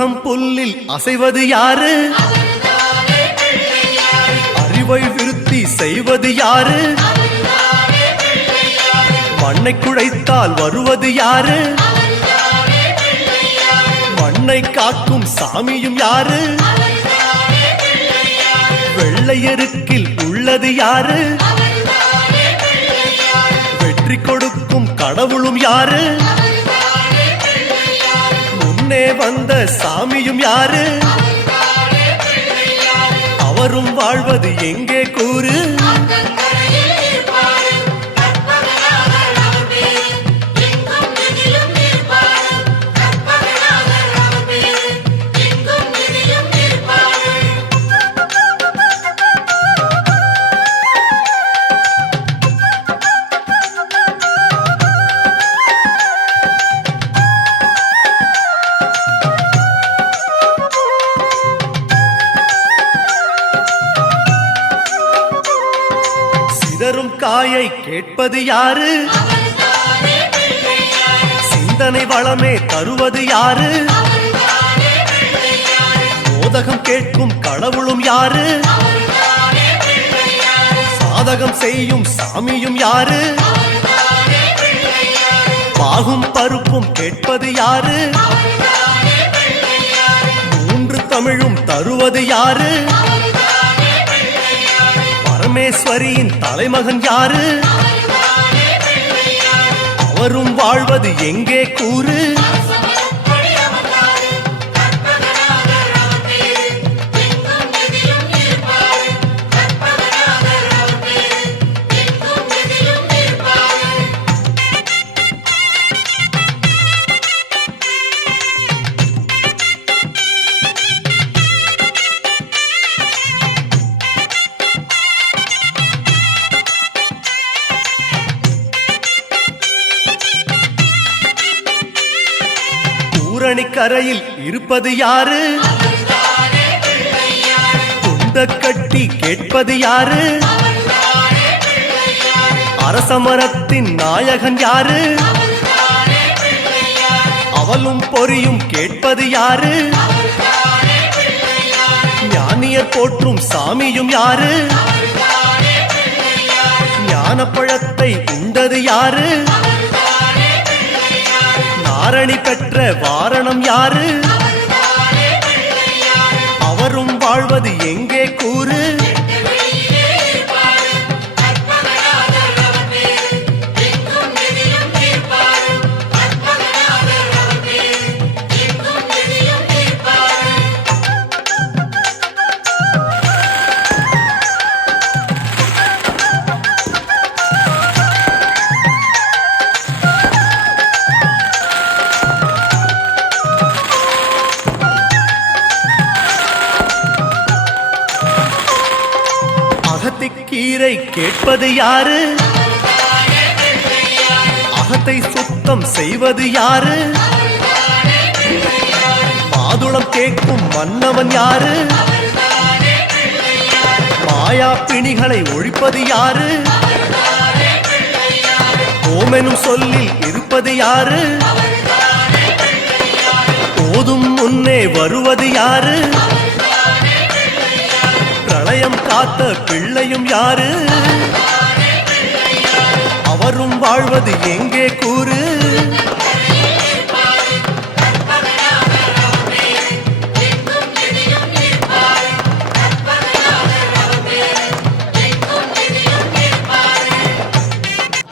முருகம் புல்லில் அசைவது யாரு? அறிவை விருத்தி செய்வது யாரு? மண்ணை குழைத்தால் வருவது யாரு? மண்ணை காக்கும் சாமியும் யாரு? வெள்ளையருக்கில் உள்ளது யாரு? வெற்றி கொடுக்கும் கடவுளும் யாரு? முன்னே வந்த சாமியும் யாரு? அவரும் வாழ்வது எங்கே கூறு? சிதறும் காயை கேட்பது யாரு? சிந்தனை வளமே தருவது யாரு? மோதகம் கேட்கும் கடவுளும் யாரு? சாதகம் செய்யும் சாமியும் யாரு? பாகும் பருப்பும் கேட்பது யாரு? மூன்று தமிழும் தருவது யாரு? பரமேஸ்வரியின் தலைமகன் யாரு? அவரும் வாழ்வது எங்கே கூறு? கரையில் இருப்பது யாரு? குண்ட கட்டி கேட்பது யாரு? அரசமரத்தின் நாயகன் யாரு? அவளும் பொறியும் கேட்பது யாரு? ஞானியர் போற்றும் சாமியும் யாரு? ஞானப்பழத்தை உண்டது யாரு? ஆரணி பெற்ற வாரணம் யாரு? அவரும் வாழ்வது எங்கே கூறு? கீரை கேட்பது யாரு? அகத்தை சுத்தம் செய்வது யாரு? மாதுளம் கேட்கும் மன்னவன் யாரு? மாயா பிணிகளை ஒழிப்பது யாரு? ஓமெனும் சொல்லில் இருப்பது யாரு? போதும் முன்னே வருவது யாரு? பிரளயம் காத்த பிள்ளையும் யாரு? அவரும் வாழ்வது எங்கே கூறு?